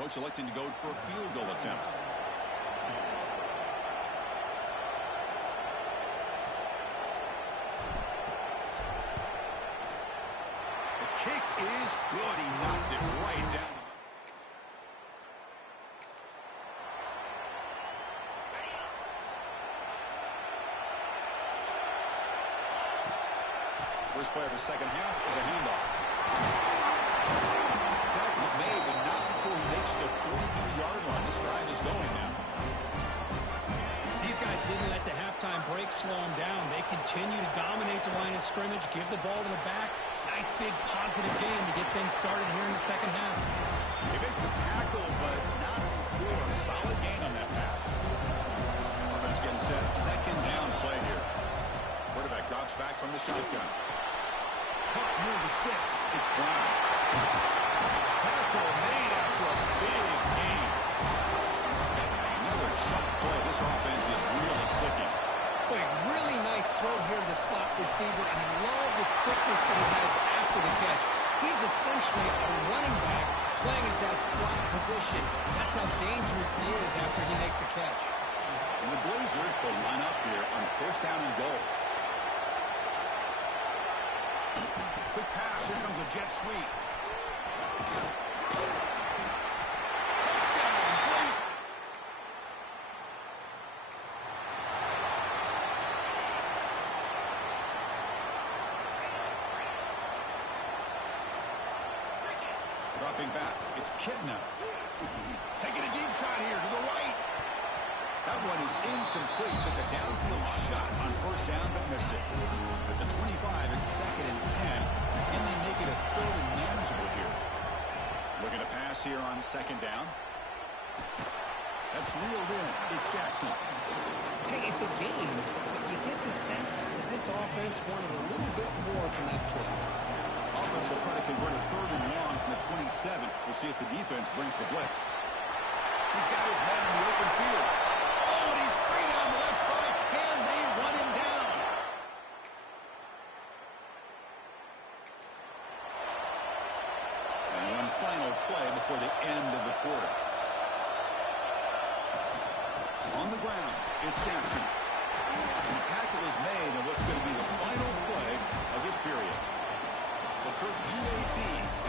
Coach electing to go for a field goal attempt. The kick is good. He knocked it right down. First play of the second half is a handoff. Tackle is made, but not before he makes the 43-yard line. This drive is going now. These guys didn't let the halftime break slow them down. They continue to dominate the line of scrimmage, give the ball to the back. Nice big positive gain to get things started here in the second half. They make the tackle, but not before a solid gain on that pass. Offense getting set. Second down play here. Quarterback drops back from the shotgun. Caught near the sticks. It's Brown. Tackle made after a big gain. Another chunk play. This offense is really clicking. Boy, really nice throw here to the slot receiver, and I love the quickness that he has after the catch. He's essentially a running back playing at that slot position. That's how dangerous he is after he makes a catch. And the Blazers will line up here on first down and goal. Quick pass. Here comes a jet sweep. Touchdown, Blazers. Dropping back. It's Kitna. Taking a deep shot here to the right. That one is incomplete. Took a downfield shot on first down, but missed it. At the 25, it's 2nd and 10, and they make it a 3rd and manageable here. Looking to pass here on 2nd down. That's reeled in. It's Jackson. Hey, it's a game, but you get the sense that this offense wanted a little bit more from that play. Offense will try to convert a 3rd and long from the 27. We'll see if the defense brings the blitz. He's got his man in the open field. Oh, and he's free down the left side. Can they run him down? And one final play before the end of the quarter. On the ground, it's Jackson. And the tackle is made on what's going to be the final play of this period. Well, Kurt, UAB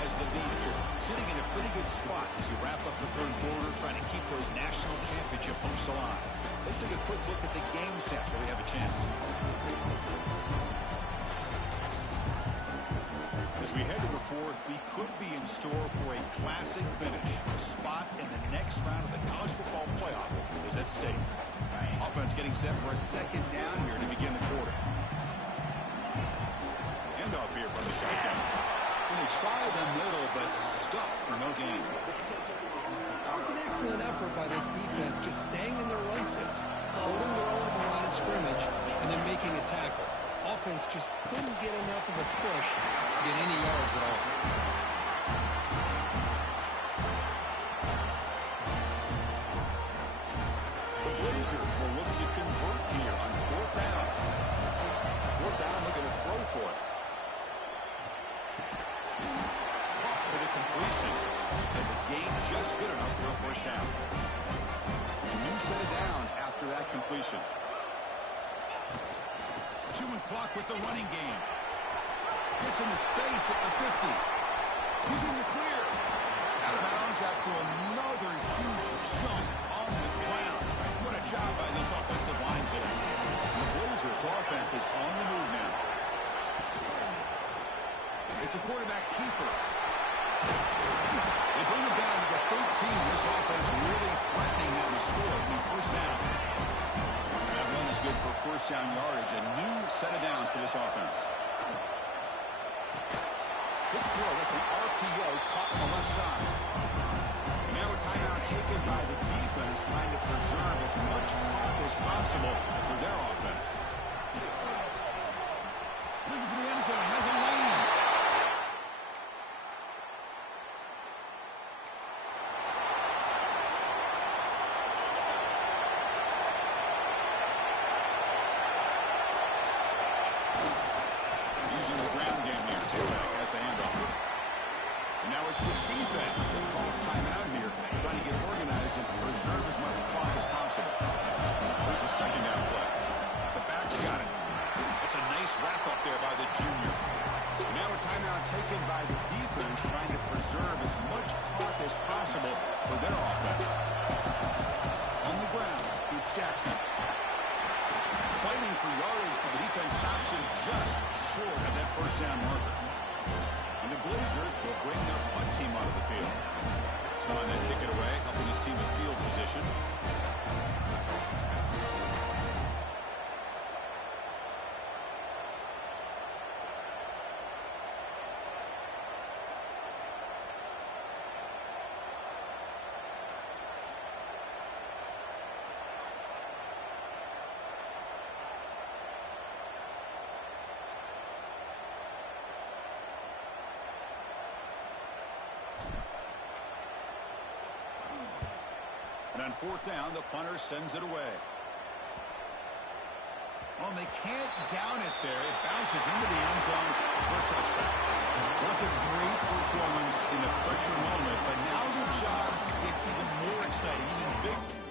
has the lead here, sitting in a pretty good spot as we wrap up the 3rd quarter, trying to keep those national championship hopes alive. Let's take a quick look at the game sets where we have a chance. As we head to the 4th, we could be in store for a classic finish. A spot in the next round of the college football playoff is at stake. Offense getting set for a 2nd down here to begin the quarter. Handoff here from the shotgun. And they try the middle, but stuck for no gain. That was an excellent effort by this defense, just staying in their run fits, holding their own at the line of scrimmage, and then making a tackle. Offense just couldn't get enough of a push to get any yards at all. The Blazers will look to convert here on 4th down. 4th down, looking to throw for it. Caught for the completion. And the gain just good enough for a first down. A new set of downs after that completion. Chewing clock with the running game. Gets into space at the 50. He's in the clear. Out of bounds after another huge chunk on the ground. What a job by this offensive line today. The Blazers offense is on the move now. It's a quarterback keeper. They bring him down to the 13. This offense really threatening now to score. First down. That run is good for first down yardage. A new set of downs for this offense. Big throw. That's an RPO caught on the left side. And now a timeout taken by the defense, trying to preserve as much clock as possible for their offense. Looking for the end zone. Has a lane. Using the ground game here. Taylor has the handoff. And now it's the defense that calls timeout here. this possible for their offense. On the ground, it's Jackson. Fighting for yardage, but the defense stops him just short of that first down marker. And the Blazers will bring their punt team onto the field. So on that kick it away, helping his team in field position. And on fourth down, the punter sends it away. Well, they can't down it there. It bounces into the end zone for a touchback. Was a great performance in the pressure moment, but now the job gets even more exciting, even bigger.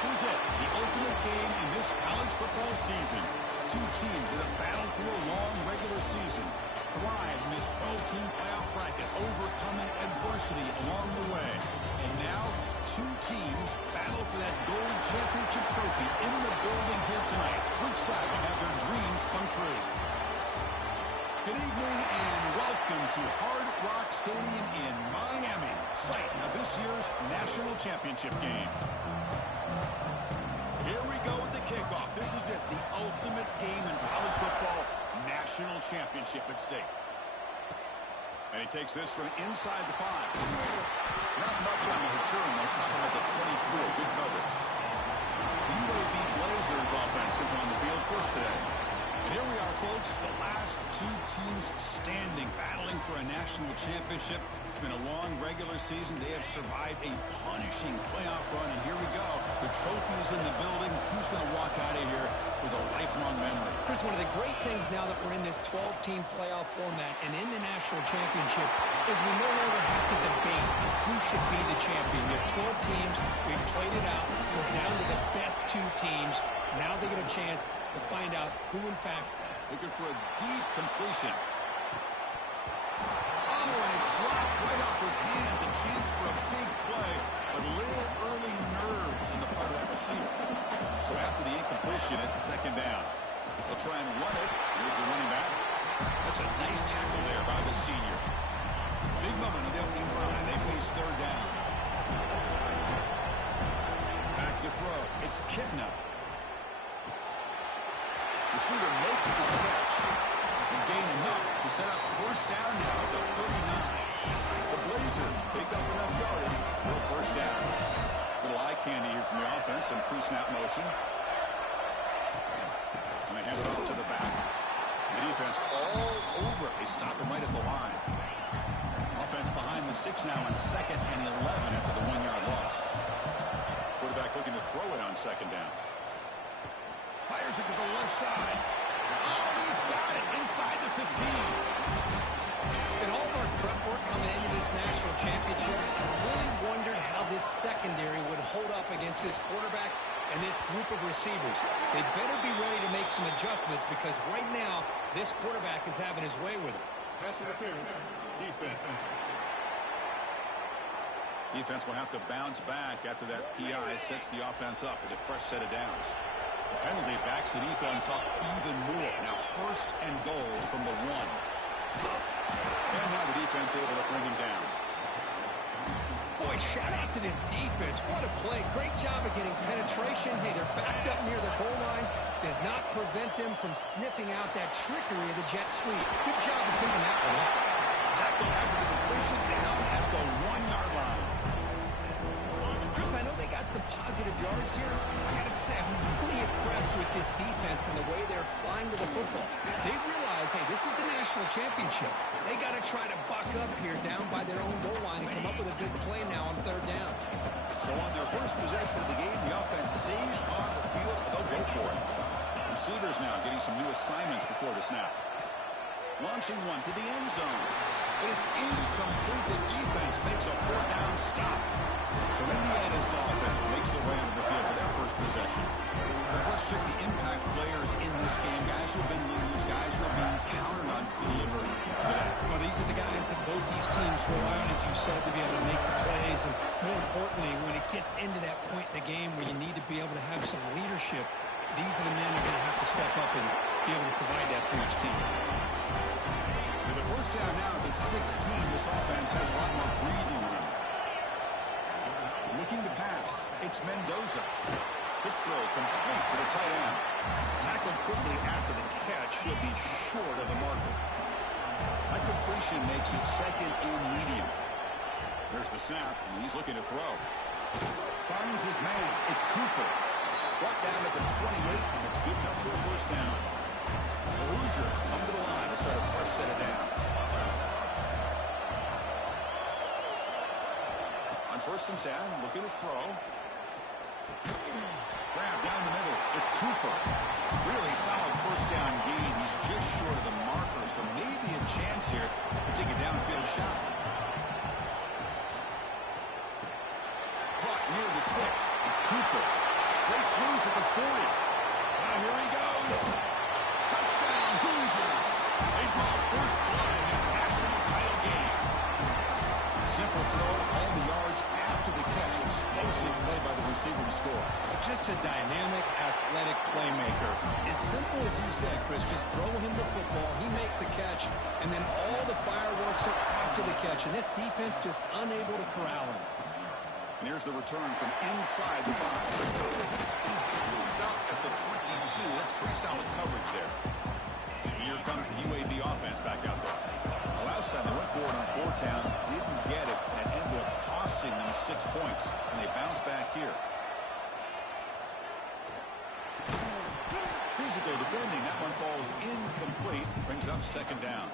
This is it, the ultimate game in this college football season. Two teams that have battled through a long regular season, thrived in this 12-team playoff bracket, overcoming adversity along the way. And now, two teams battle for that gold championship trophy in the building here tonight. Which side will have their dreams come true? Good evening and welcome to Hard Rock Stadium in Miami, site of this year's national championship game. Here we go with the kickoff. This is it, the ultimate game in college football, national championship at stake. And he takes this from inside the 5. Not much on the return. They'll stop him at the 24. Good coverage. The UAB Blazers offense comes on the field first today. And here we are, folks, the last two teams standing, battling for a national championship. It's been a long regular season. They have survived a punishing playoff run, and here we go. The trophy is in the building. Who's going to walk out of here with a lifelong memory? Chris, one of the great things now that we're in this 12-team playoff format and in the national championship is we no longer have to debate who should be the champion. We have 12 teams. We've played it out. We're down to the best two teams. Now they get a chance to find out who, in fact, looking for a deep completion. Oh, and it's dropped right off his hands. A chance for a big play, but little early nerves on the part of that receiver. So after the incompletion, it's second down. They'll try and run it. Here's the running back. That's a nice tackle there by the senior. Big moment on the opening drive. They face third down. Back to throw. It's Kidna. Receiver makes the catch and gain enough to set up first down now at the 39. The Blazers pick up enough yardage for a first down. Little eye candy here from the offense and pre-snap motion. And they hand it off to the back. The defense all over it. They stop him right at the line. Offense behind the 6 now on 2nd and 11 after the 1-yard loss. Quarterback looking to throw it on second down. Fires it to the left side. Oh, he's got it inside the 15. in all of our prep work coming into this national championship, I really wondered how this secondary would hold up against this quarterback and this group of receivers. They better be ready to make some adjustments because right now, this quarterback is having his way with it. Pass interference. Defense. Defense will have to bounce back after that PI sets the offense up with a fresh set of downs. The penalty backs the defense up even more. Now first and goal from the 1. And now the defense able to bring him down. Boy, shout out to this defense. What a play. Great job of getting penetration. Hey, they're backed up near the goal line. Does not prevent them from sniffing out that trickery of the jet sweep. Good job of picking that one up. Tackle after the completion down at the 1-yard line. Chris, I know they got some positive yards here. I got to say, I'm really impressed with this defense and the way they're flying to the football. They realize, hey, this is the national championship. They got to try to buck up here down by their own goal line and come up with a big play now on third down. So on their first possession of the game, the offense stays on the field and they'll go for it. Receivers now getting some new assignments before the snap. Launching one to the end zone. But it's incomplete. The defense makes a 4th down stop. So Indiana's offense makes their way onto the field for their first possession. Let's check the impact players in this game. Guys who have been leaders, guys who are being counted on to deliver today. Well, these are the guys that both these teams rely on, as you said, to be able to make the plays. And more importantly, when it gets into that point in the game where you need to be able to have some leadership, these are the men that are going to have to step up and be able to provide that for each team. With the first down now at the 16, this offense has a lot more breathing room. Looking to pass, it's Mendoza. Quick throw complete to the tight end. Tackled quickly after the catch. He'll be short of the marker. That completion makes it 2nd and medium. There's the snap, and he's looking to throw. Finds his man. It's Cooper. Brought down at the 28, and it's good enough for a first down. The Hoosiers come to the line to start a fresh set of downs. On 1st and 10, looking to throw. Grab down the middle. It's Cooper. Really solid first down gain. He's just short of the marker, so maybe a chance here to take a downfield shot. Caught near the sticks. It's Cooper. Breaks loose at the 40. Now here he goes. Touchdown, Hoosiers. They draw first blood in this national title game. Simple throw, all the yards after the catch. Explosive play by the receiver to score. Just a dynamic, athletic playmaker. As simple as you said, Chris, just throw him the football, he makes a catch, and then all the fireworks are after the catch. And this defense just unable to corral him. And here's the return from inside the 5. Stop at the 22. That's pretty solid coverage there. And here comes the UAB offense back out there. The last time they went for it on 4th down, didn't get it, and it ended up costing them 6 points. And they bounce back here. Physical defending. That one falls incomplete. Brings up 2nd down.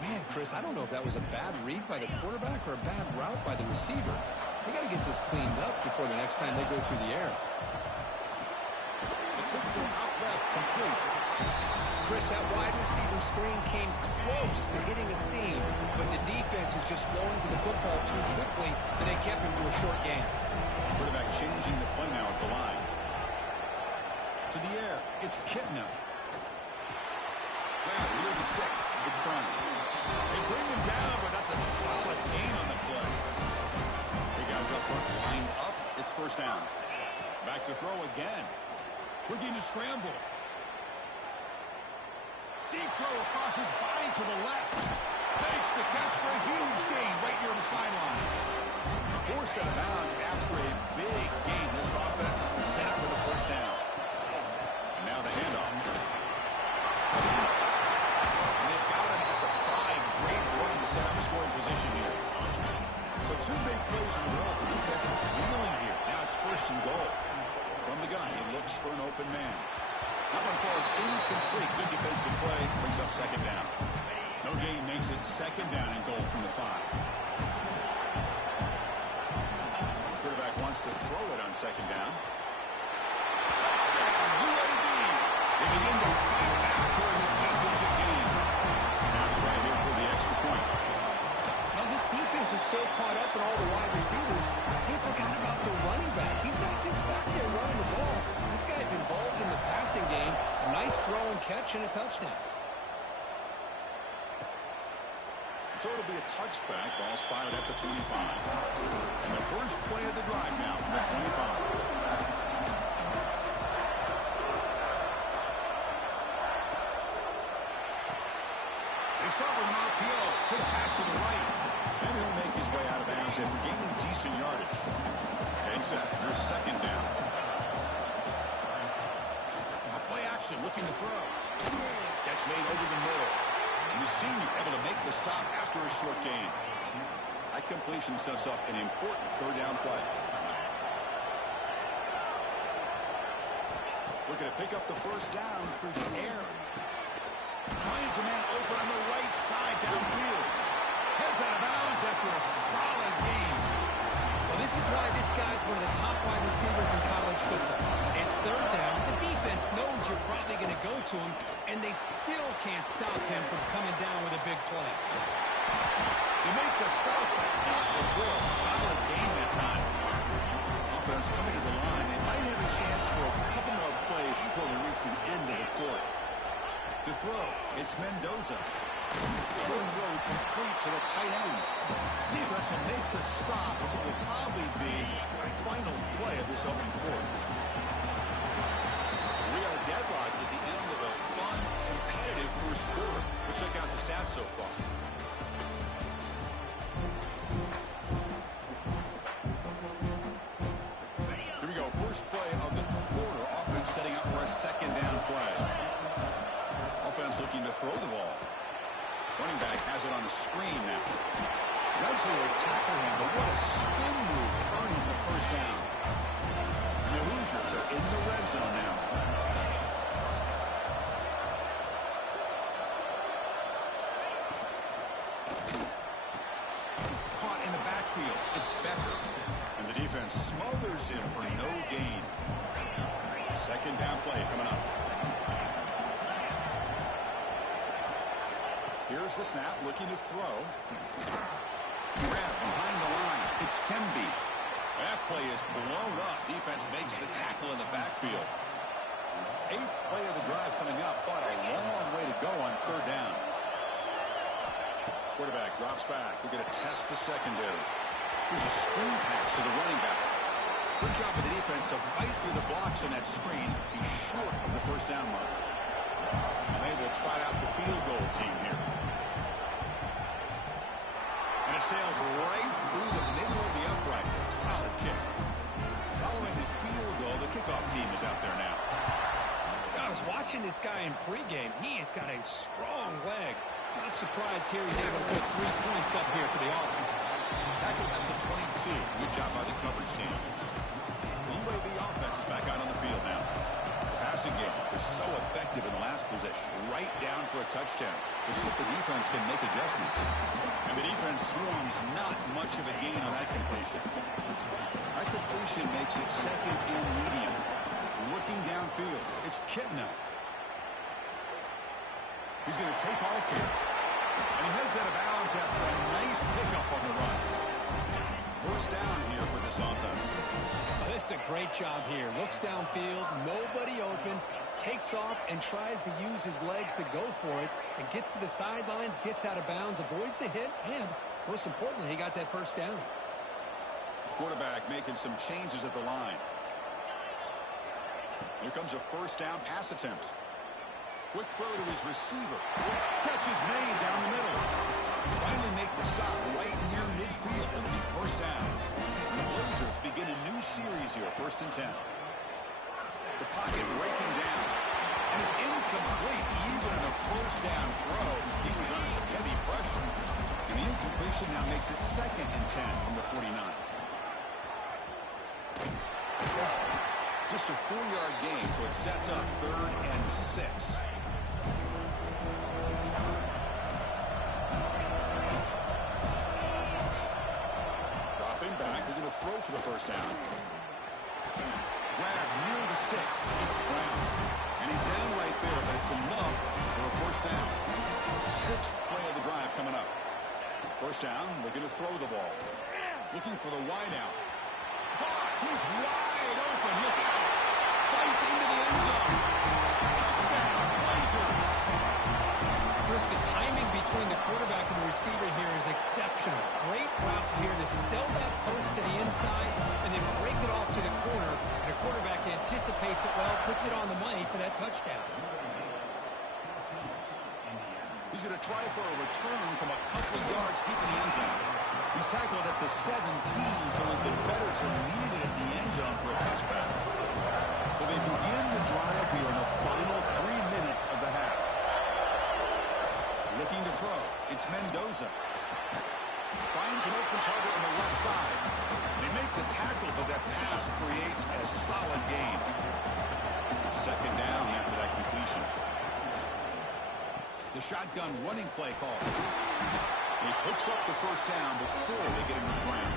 Man, Chris, I don't know if that was a bad read by the quarterback or a bad route by the receiver. They got to get this cleaned up before the next time they go through the air. The quick throw out left, complete. Chris, that wide receiver screen came close to hitting a seam, but the defense is just flowing to the football too quickly, and they kept him to a short game. Quarterback changing the play now at the line. To the air, it's Kitna. Well, near the sticks, it's Brown. They bring him down, but that's a solid gain on the play. Big guys up front, lined up, it's 1st down. Back to throw again. Looking to scramble. Deep throw across his body to the left. Makes the catch for a huge gain right near the sideline. Forced out of bounds after a big gain. This offense set up with a 1st down. And now the handoff. And they've got him at the 5. Great run to set up a scoring position here. So 2 big plays in a row. The defense is reeling here. Now it's 1st and goal. From the gun, he looks for an open man. That one falls incomplete. Good defensive play. Brings up 2nd down. No gain makes it 2nd down and goal from the 5. Quarterback wants to throw it on 2nd down. Touchdown, UAB. They begin to fight back for this championship game. Now it's right here for the extra point. Now this defense is so caught up in all the wide receivers, they forgot about the running back. He's not just back there running the ball. This guy's involved in the passing game. A nice throw and catch and a touchdown. So it'll be a touchback. Ball spotted at the 25. And the first play of the drive now from the 25. They start with an RPO. Hit a pass to the right. And he'll make his way out of bounds after gaining decent yardage. Okay, set. Here's 2nd down. A play action looking to throw. Catch made over the middle. And the senior able to make the stop after a short gain. That completion sets up an important 3rd down play. Looking to pick up the 1st down through the air. Finds a man open on the right side downfield. Heads out of bounds after a solid gain. Well, this is why this guy's one of the top wide receivers in college football. It's 3rd down. The defense knows you're probably going to go to him, and they still can't stop him from coming down with a big play. You make the stop, but not before a solid gain that time. Offense coming to the line. They might have a chance for a couple more plays before they reach the end of the quarter. To throw, it's Mendoza. Short throw complete to the tight end. Defense will make the stop of what will probably be the final play of this opening quarter. We are deadlocked at the end of a fun, competitive first quarter. We'll check out the stats so far. Here we go. First play of the quarter. Offense setting up for a 2nd down play. Offense looking to throw the ball. Running back has it on the screen now. Eventually they tackle him, but what a spin move to earn him the 1st down. And the Hoosiers are in the red zone now. Caught in the backfield. It's Becker. And the defense smothers him for no gain. 2nd down play coming up. Here's the snap, looking to throw. Grab behind the line. It's Hemby. That play is blown up. Defense makes the tackle in the backfield. 8th play of the drive coming up, but a long way to go on 3rd down. Quarterback drops back. We're going to test the secondary. Here's a screen pass to the running back. Good job of the defense to fight through the blocks on that screen. He's short of the first down mark. And they will try out the field goal team here. And it sails right through the middle of the uprights. Solid kick. Following the field goal, the kickoff team is out there now. I was watching this guy in pregame. He has got a strong leg. Not surprised here he's able to put 3 points up here for the offense. Tackled at the 22. Good job by the coverage team. The UAB offense is back out on the field now. The passing game was so effective in the last possession. Right down for a touchdown. Let's see if the defense can make adjustments. And the defense swarms not much of a gain on that completion. That completion makes it second and medium. Looking downfield. It's Kitna. He's going to take off here. And he heads out of bounds after a nice pickup on the run. First down here for this offense. This is a great job here. Looks downfield, nobody open, takes off and tries to use his legs to go for it, and gets to the sidelines, gets out of bounds, avoids the hit, and most importantly, he got that first down. Quarterback making some changes at the line. Here comes a first down pass attempt. Quick throw to his receiver. Catch is made down the middle. Finally make the stop right near midfield. It'll be first down. And the Blazers begin a new series here, 1st and 10. The pocket breaking down. And it's incomplete. Even in a first down throw, he was under some heavy pressure. And the incompletion now makes it 2nd and 10 from the 49. Just a 4-yard gain, so it sets up 3rd and 6. Dropping back, they're going to throw for the first down. Grab near the sticks. It's Brown. And he's down right there, but it's enough for a first down. 6th play of the drive coming up. First down, they're going to throw the ball. Looking for the wideout. Caught. He's wide open. Look out. Fights into the end zone. Touchdown, Blazers. First, the timing between the quarterback and the receiver here is exceptional. Great route here to sell that post to the inside and then break it off to the corner. And the quarterback anticipates it well, puts it on the money for that touchdown. He's going to try for a return from a couple of yards deep in the end zone. He's tackled at the 17, so it'd been better to leave it in the end zone for a touchback. So they begin the drive here in the final 3 minutes of the half. Looking to throw. It's Mendoza. Finds an open target on the left side. They make the tackle, but that pass creates a solid gain. 2nd down after that completion. The shotgun running play call. He picks up the first down before they get him to the ground.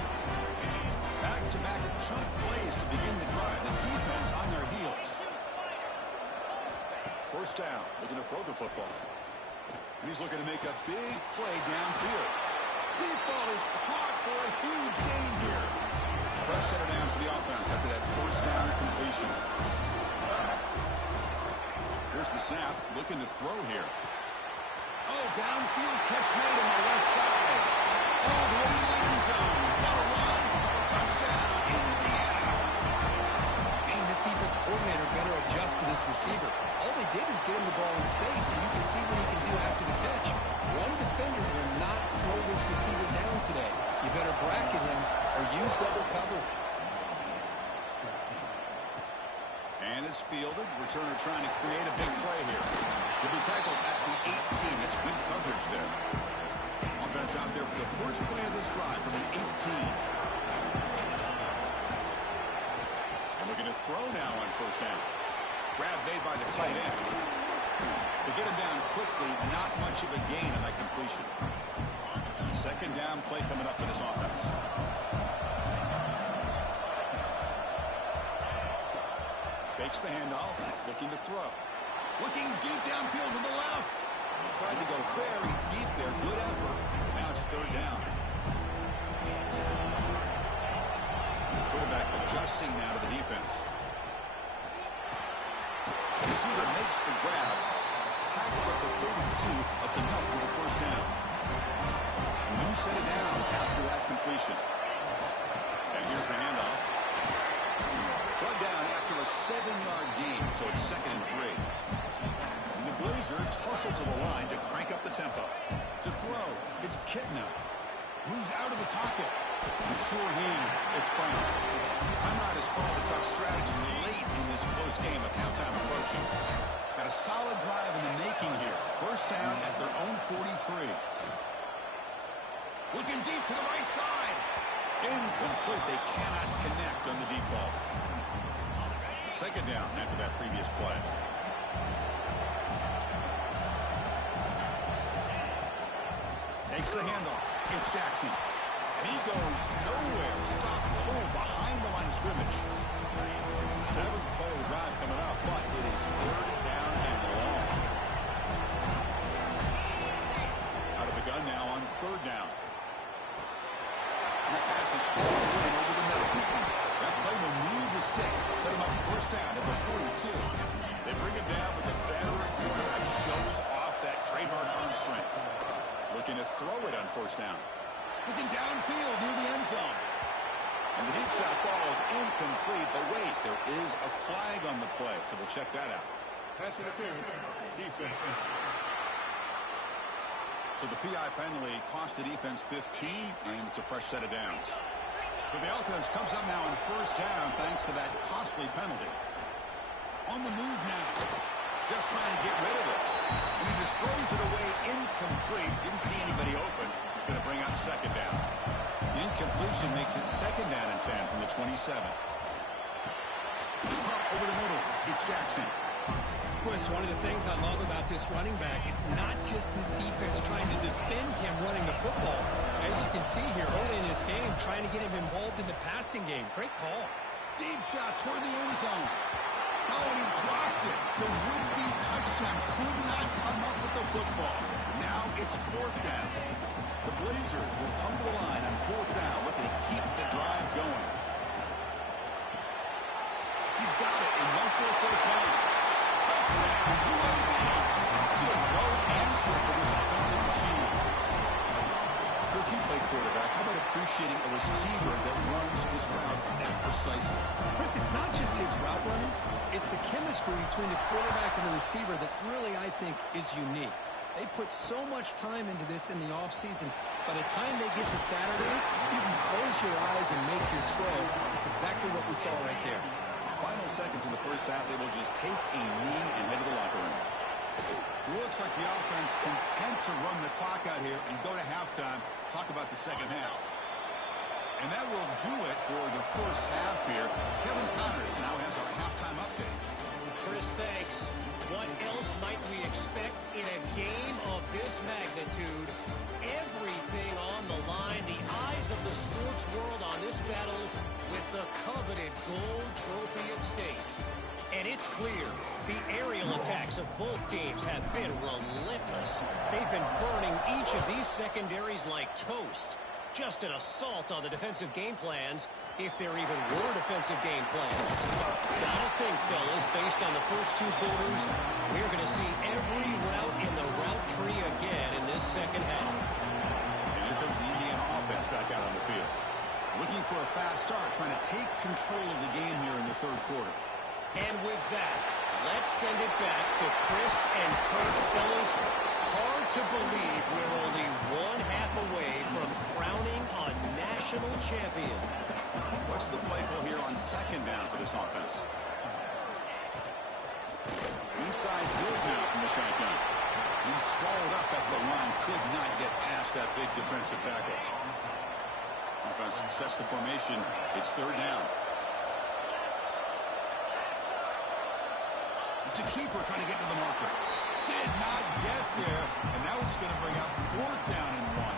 Back-to-back chunk plays to begin the drive. The defense on their heels. First down. They're going to throw the football. And he's looking to make a big play downfield. Deep ball is caught for a huge gain here. Fresh center down to the offense after that first down completion. Here's the snap. Looking to throw here. Oh, downfield catch made on the left side. All the way to the end zone. What a run. Touchdown, Indiana. Man, this defense coordinator better adjust to this receiver. All they did was get him the ball in space, and you can see what he can do after the catch. One defender will not slow this receiver down today. You better bracket him or use double cover. And it's fielded. Returner trying to create a big play here. He'll be tackled at the 18. That's good coverage there. Offense out there for the first play of this drive from the 18. And looking to throw now on first down. Grab made by the tight end. To get him down quickly, not much of a gain on that completion. 2nd down play coming up for this offense. Fakes the handoff, looking to throw. Looking deep downfield to the left. Tried to go very deep there. Good effort. Now it's 3rd down. Quarterback adjusting now to the defense. Receiver makes the grab. Tackle at the 32. That's enough for the first down. A new set of downs after that completion. Here's the handoff. Brought down after a 7-yard gain, so it's 2nd and 3. And the Blazers hustle to the line to crank up the tempo. To throw, it's Kitna. Moves out of the pocket. With sure hands, it's Brown. Timeout is called a tough strategy late in this close game with halftime approaching. Got a solid drive in the making here. First down at their own 43. Looking deep to the right side. Incomplete. They cannot connect on the deep ball. 2nd down after that previous play. Takes the handoff. It's Jackson. And he goes nowhere. Stop pull behind the line of scrimmage. 7th play of the drive coming up, but it is 3rd down and long. Out of the gun now on 3rd down. And the pass is all over the middle. That play will move the sticks. Set him up 1st down at the 42. They bring him down, but the veteran quarterback shows off that trademark arm strength. Looking to throw it on 1st down. Looking downfield near the end zone. And the deep shot falls incomplete. But wait, there is a flag on the play, so we'll check that out. Pass interference. Defense. So the PI penalty cost the defense 15, and it's a fresh set of downs. So the offense comes up now on 1st down thanks to that costly penalty. On the move now. Just trying to get rid of it. And he just throws it away incomplete. Didn't see anybody open. He's going to bring up 2nd down. The incompletion makes it 2nd down and 10 from the 27. Pump over the middle. It's Jackson. Well, it's one of the things I love about this running back. It's not just this defense trying to defend him running the football. As you can see here early in this game, trying to get him involved in the passing game. Great call. Deep shot toward the end zone. Oh, and he dropped it. The would-be touchdown could not come up with the football. Now it's 4th down. The Blazers will come to the line on 4th down, looking to keep the drive going. He's got it and no for a 1st down. Touchdown, UAB. Still no answer for this offensive machine. Coach, you play quarterback. How about appreciating a receiver that runs his routes that precisely? Chris, it's not just his route running. It's the chemistry between the quarterback and the receiver that really, I think, is unique. They put so much time into this in the offseason. By the time they get to Saturdays, you can close your eyes and make your throw. It's exactly what we saw right there. Final seconds in the 1st half, they will just take a knee and head to the locker room. Looks like the offense content to run the clock out here and go to halftime. Talk about the 2nd half. And that will do it for the 1st half here. Kevin Connors now has our halftime update. Chris, thanks. What else might we expect in a game of this magnitude? Everything on the line, the eyes of the sports world on this battle with the coveted gold trophy at stake. And it's clear, the aerial attacks of both teams have been relentless. They've been burning each of these secondaries like toast. Just an assault on the defensive game plans, if there even were defensive game plans. Gotta think, fellas, based on the first 2 quarters, we're going to see every route in the route tree again in this 2nd half. And here comes the Indiana offense back out on the field. Looking for a fast start, trying to take control of the game here in the 3rd quarter. And with that, let's send it back to Chris and Kurt. Fellas, hard to believe we're only 1 half away from crowning a national champion. What's the play call here on 2nd down for this offense? Inside Wolf now from the shotgun. He's swallowed up at the line, could not get past that big defensive tackle. Offense sets the formation. It's 3rd down. To keeper trying to get to the marker. Did not get there. And now it's going to bring up 4th down and 1.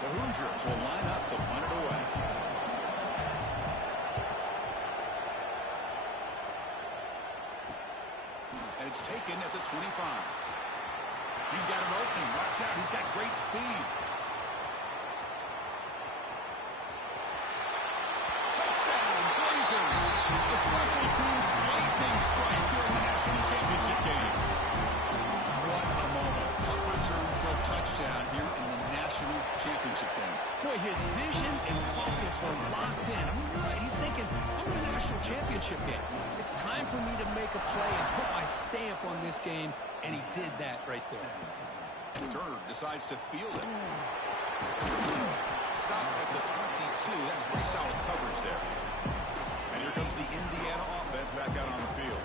The Hoosiers will line up to punt it away. And it's taken at the 25. He's got an opening. Watch out. He's got great speed. Touchdown, Blazers. The special teams lightning strike here in the national championship game. What a moment. Punt return for a touchdown here in the national championship game. Boy, his vision and focus were locked in. I mean, you're right. He's thinking, I'm in a national championship game. It's time for me to make a play and put my stamp on this game, and he did that right there. Turner decides to field it. Stop at the 22. That's pretty solid coverage there. And here comes the Indiana offense back out on the field.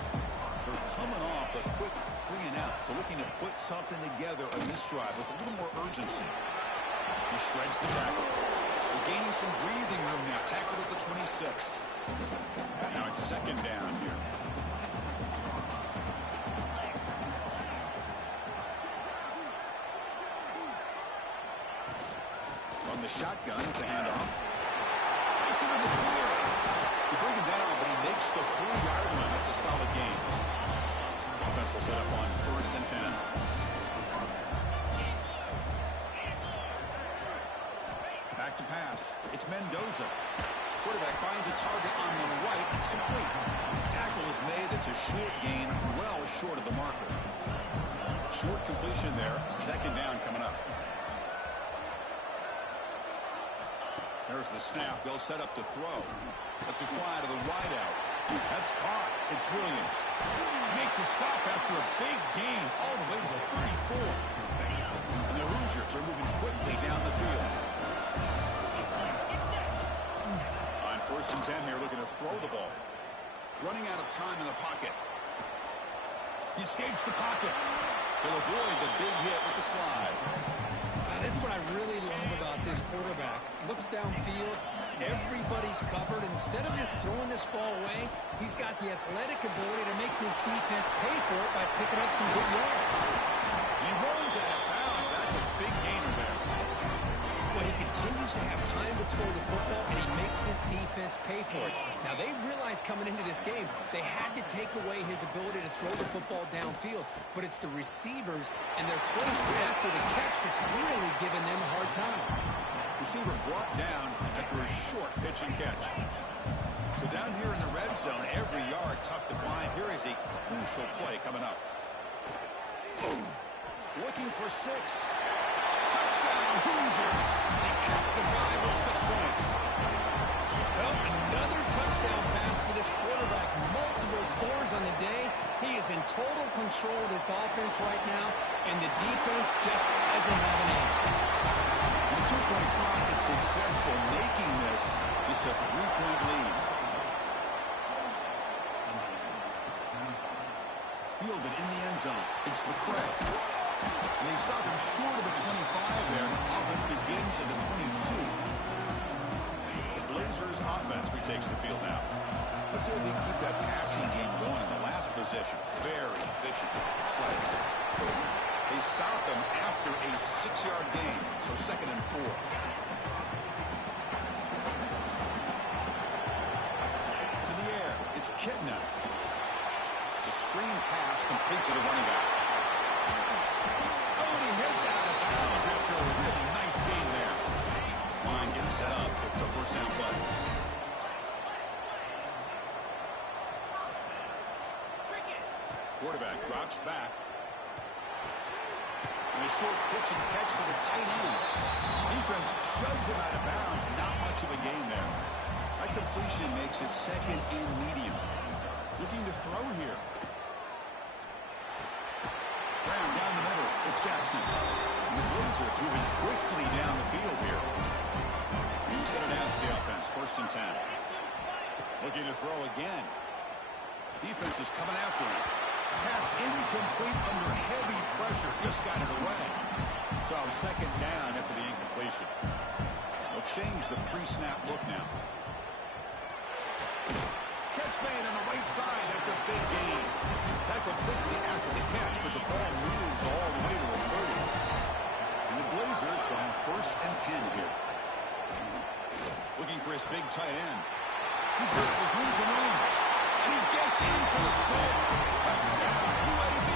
They're coming off a quick 3-and-out, so looking to put something together on this drive with a little more urgency. He shreds the tackle. We're gaining some breathing room now. Tackled at the 26. Now it's second down here. From the shotgun, it's a handoff. Makes it in the clear. You bring him down, but he makes the 4-yard line. That's a solid game. Offense will set up on 1st and 10. Back to pass. It's Mendoza. Quarterback finds a target on the right. It's complete. Tackle is made. That's a short gain, well short of the marker. Short completion there. Second down coming up. There's the snap. They'll set up the throw. That's a fly to the wideout. That's caught. It's Williams. Make the stop after a big gain all the way to the 34. And the Hoosiers are moving quickly down the field. On 1st and 10 here, looking to throw the ball. Running out of time in the pocket. He escapes the pocket. He'll avoid the big hit with the slide. This is what I really love about this quarterback. Looks downfield, everybody's covered. Instead of just throwing this ball away, he's got the athletic ability to make this defense pay for it by picking up some good yards. He rolls out of bounds. That's a big gainer there. Well, he continues to have time to throw the football, and he makes this defense pay for it. Now, they realized coming into this game, they had to take away his ability to throw the football downfield, but it's the receivers and their placement after the catch that's really giving them a hard time. Receiver brought down after a short pitch and catch. So down here in the red zone, every yard tough to find. Here is a crucial play coming up. Looking for 6. Touchdown, Hoosiers. They capped the drive with 6 points. Well, another touchdown pass for this quarterback. Multiple scores on the day. He is in total control of this offense right now, and the defense just doesn't have an answer. The 2-point try is successful, making this just a 3-point lead. Fielded in the end zone. It's McCray. And they stop him short of the 25 there. Offense begins at the 22. The Blazers offense retakes the field now. Let's see if they can keep that passing game going in the last possession. Very efficient, precise. They stop him after a 6-yard gain, so 2nd and 4. To the air, it's Kitna. It's a screen pass complete to the running back. Oh, and he heads out of bounds after a really nice gain there. This line getting set up. It's a 1st down play. Quarterback drops back. And a short pitch and catch to the tight end. Defense shoves him out of bounds. Not much of a gain there. That completion makes it 2nd and medium. Looking to throw here. Brown down the middle. It's Jackson. And the Blazers moving quickly down the field here. You set it down to the offense. 1st and 10. Looking to throw again. Defense is coming after him. Pass incomplete under heavy pressure. Just got it away. So 2nd down after the incompletion. They'll change the pre-snap look now. Catch made on the right side. That's a big gain. Tackled quickly after the catch, but the ball moves all the way to the 30. And the Blazers will have 1st and 10 here. Looking for his big tight end. He's got with room to run. And he gets in for the score. Touchdown, UAB.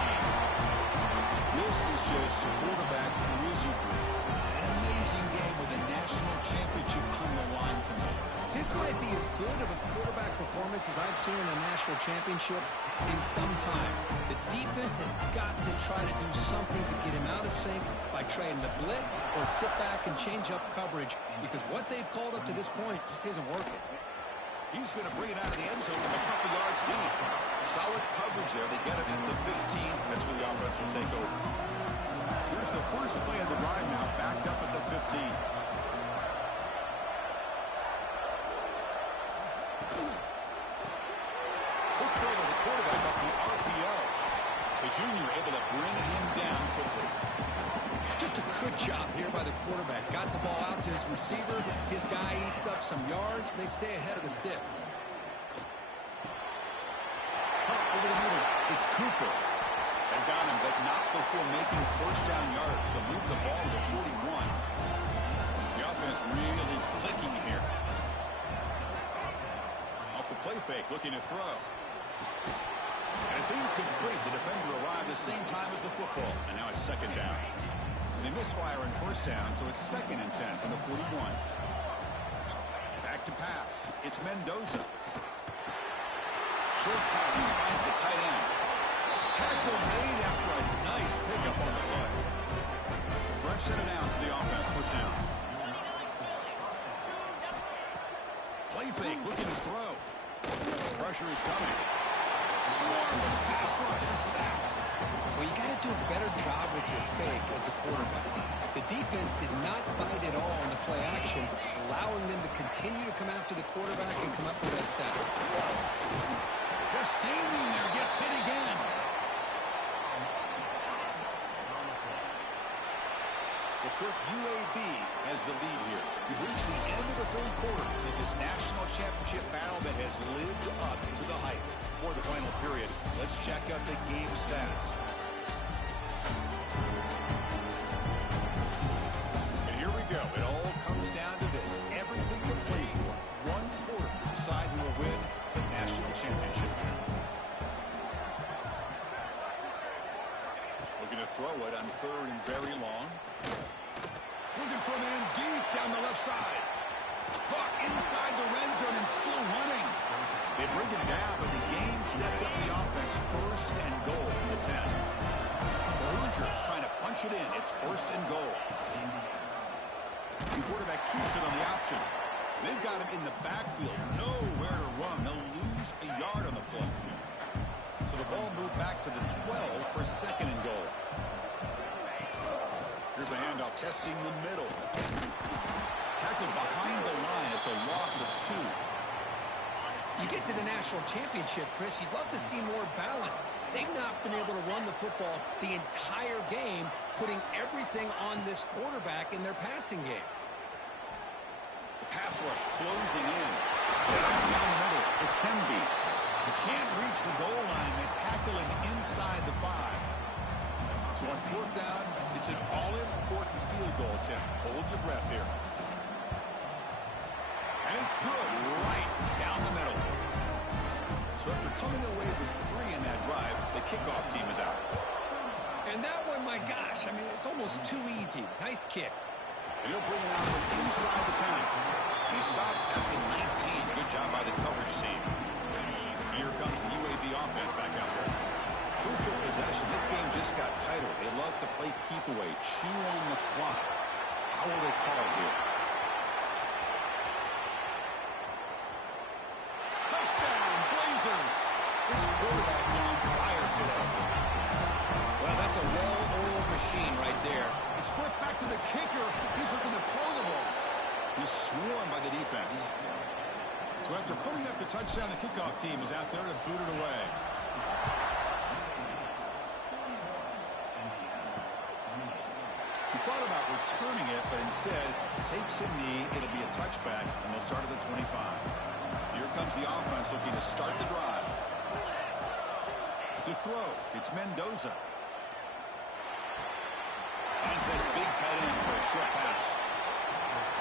This is just quarterback wizardry. An amazing game with a national championship on the line tonight. This might be as good of a quarterback performance as I've seen in a national championship in some time. The defense has got to try to do something to get him out of sync by trying to blitz or sit back and change up coverage, because what they've called up to this point just isn't working. He's going to bring it out of the end zone from a couple yards deep. Solid coverage there. They get him at the 15. That's where the offense will take over. Here's the first play of the drive now, backed up at the 15. Quick throw by the quarterback off the RPO. The junior able to bring him down quickly. Just a good job here by the quarterback. Got the ball out to his receiver. His guy eats up some yards. They stay ahead of the sticks. Pop over the middle. It's Cooper. They got him, but not before making first down yards to move the ball to the 41. The offense really clicking here. Off the play fake, looking to throw. And it's incomplete. The defender arrived the same time as the football, and now it's second down. And they misfire in first down, so it's 2nd and 10 from the 41. Back to pass. It's Mendoza. Short pass finds the tight end. Tackle made after a nice pickup on the play. Fresh set of downs for the offense. First down. Play fake, looking to throw. Pressure is coming. Swarm with a pass rush. A sack. Well, you got to do a better job with your fake as the quarterback. The defense did not bite at all in the play action, allowing them to continue to come after the quarterback and come up with that sack. Just standing there, gets hit again. Well, Kirk, UAB has the lead here. We've reached the end of the third quarter in this national championship battle that has lived up to the hype. For the final period, let's check out the game stats. And here we go. It all comes down to this. Everything to play for. One quarter to decide who will win the national championship. Looking to throw it on 3rd and very long. Looking for a man deep down the left side. Caught inside the red zone and still running. They bring it down, but the game sets up the offense. 1st and goal from the 10. The Hoosiers trying to punch it in. It's 1st and goal. The quarterback keeps it on the option. They've got him in the backfield. Nowhere to run. They'll lose a yard on the play. So the ball moved back to the 12 for 2nd and goal. Here's a handoff, testing the middle. Tackled behind the line. It's a loss of 2. You get to the national championship, Chris, you'd love to see more balance. They've not been able to run the football the entire game, putting everything on this quarterback in their passing game. The pass rush closing in. Down the middle, it's Penby. He can't reach the goal line. They tackle him inside the 5. So on 4th down, it's an all-important field goal attempt. Hold your breath here. And it's good right down the middle. So after coming away with 3 in that drive, the kickoff team is out. And that one, my gosh, I mean, it's almost too easy. Nice kick. And he'll bring it out from inside the 10. And he stopped at the 19. Good job by the coverage team. Here comes the UAB offense back out there. Crucial possession. This game just got tighter. They love to play keep away, chew on the clock. How will they call it here? Touchdown, Blazers! This quarterback on fire today. Well, that's a well-oiled machine right there. It's flipped back to the kicker. He's looking to throw the ball. He's swarmed by the defense. So after putting up the touchdown, the kickoff team is out there to boot it away. He thought about returning it, but instead takes a knee. It'll be a touchback, and they'll start at the 25. Here comes the offense looking to start the drive. To throw, it's Mendoza. Finds that big tight end for a short pass.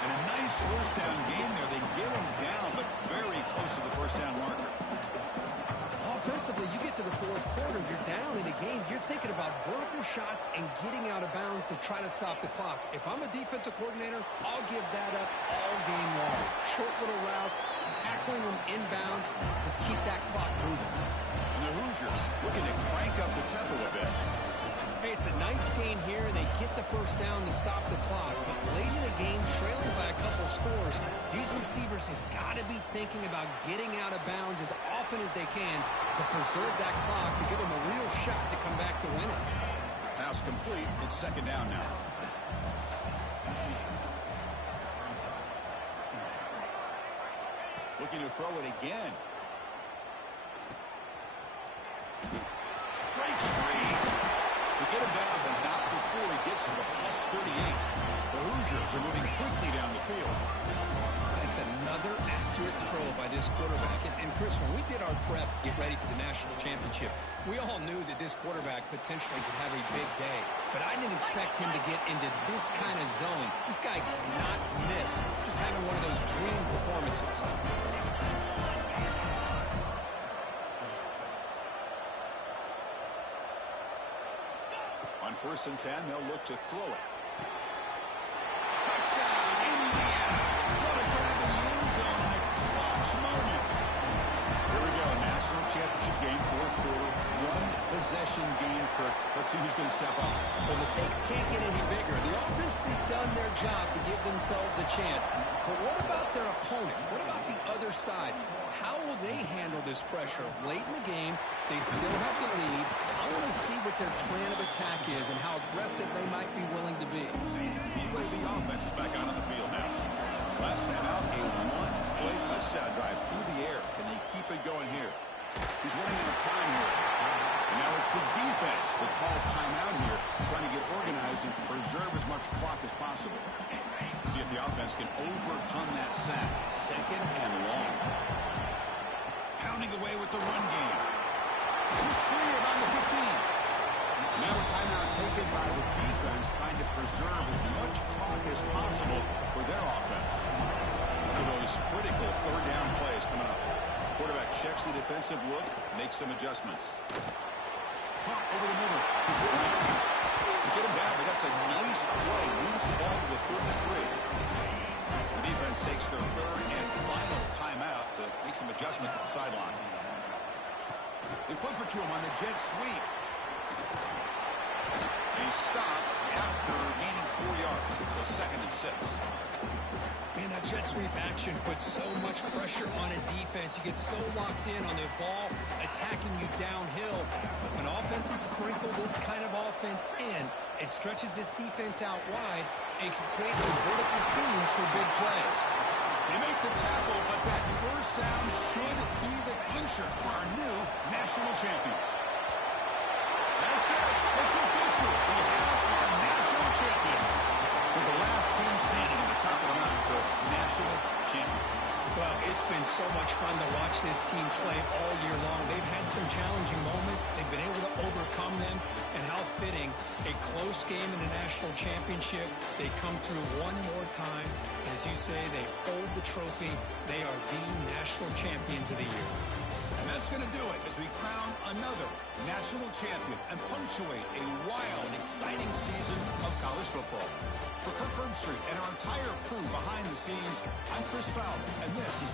And a nice first down gain there. They get him down, but very close to the first down marker. offensively, you get to the fourth quarter, you're down in a game, you're thinking about vertical shots and getting out of bounds to try to stop the clock. If I'm a defensive coordinator, I'll give that up all game long. Short little routes, tackling them inbounds. Let's keep that clock moving. And the Hoosiers looking to crank up the tempo a bit. Hey, it's a nice game here, and they get the first down to stop the clock. But late in the game, trailing by a couple scores, these receivers have got to be thinking about getting out of bounds as often as they can to preserve that clock, to give them a real shot to come back to win it. Pass complete. It's second down now. Looking to throw it again. Breaks free. To get him down, but not before he gets to the plus 38. The Hoosiers are moving quickly down the field. That's another accurate throw by this quarterback. And Chris, when we did our prep to get ready for the national championship, we all knew that this quarterback potentially could have a big day. But I didn't expect him to get into this kind of zone. This guy cannot miss. Just having one of those dream performances. On 1st and 10, they'll look to throw it. Touchdown, Indiana! What a grab in the end zone in a clutch moment. Here we go, national championship game, fourth quarter, one-possession game, Kirk. Let's see who's going to step up. Well, mistakes can't get any bigger. The offense has done their job to give themselves a chance. But what about their opponent? What about the other side? How will they handle this pressure? Late in the game, they still have the lead. I want to see what their plan of attack is and how aggressive they might be willing to be. The UAB offense is back out on the field now. Last time out, a one-play touchdown drive through the air. Can they keep it going here? He's running out of time here. And now it's the defense that calls timeout here, trying to get organized and preserve as much clock as possible. See if the offense can overcome that sack. Second and long. Pounding away with the run game. He's free around the 15. Now a timeout taken by the defense, trying to preserve as much clock as possible for their offense. One of those critical third down plays coming up. Quarterback checks the defensive look, makes some adjustments. Pop over the middle. To get him down, but that's a nice play. Moves the ball to the 33. The defense takes their third and final timeout to make some adjustments at the sideline. They flip it to him on the jet sweep. He stopped after gaining 4 yards. So second and 6. Man, that jet sweep action puts so much pressure on a defense. You get so locked in on the ball attacking you downhill. But when offenses sprinkle this kind of offense in, it stretches this defense out wide and can create some vertical seams for big plays. They make the tackle, but that first down should be the clincher for our new national champions. That's it. It's official. We have our national champions. With the last team standing at the top of the mountain for national champions. Well, it's been so much fun to watch this team play all year long. They've had some challenging moments. They've been able to overcome them. And how fitting, a close game in the national championship. They come through one more time. As you say, they hold the trophy. They are the national champions of the year. And that's going to do it as we crown another national champion and punctuate a wild, exciting season of college football. For Kirk Herbstreit and our entire crew behind the scenes, I'm Chris Fowler, and this is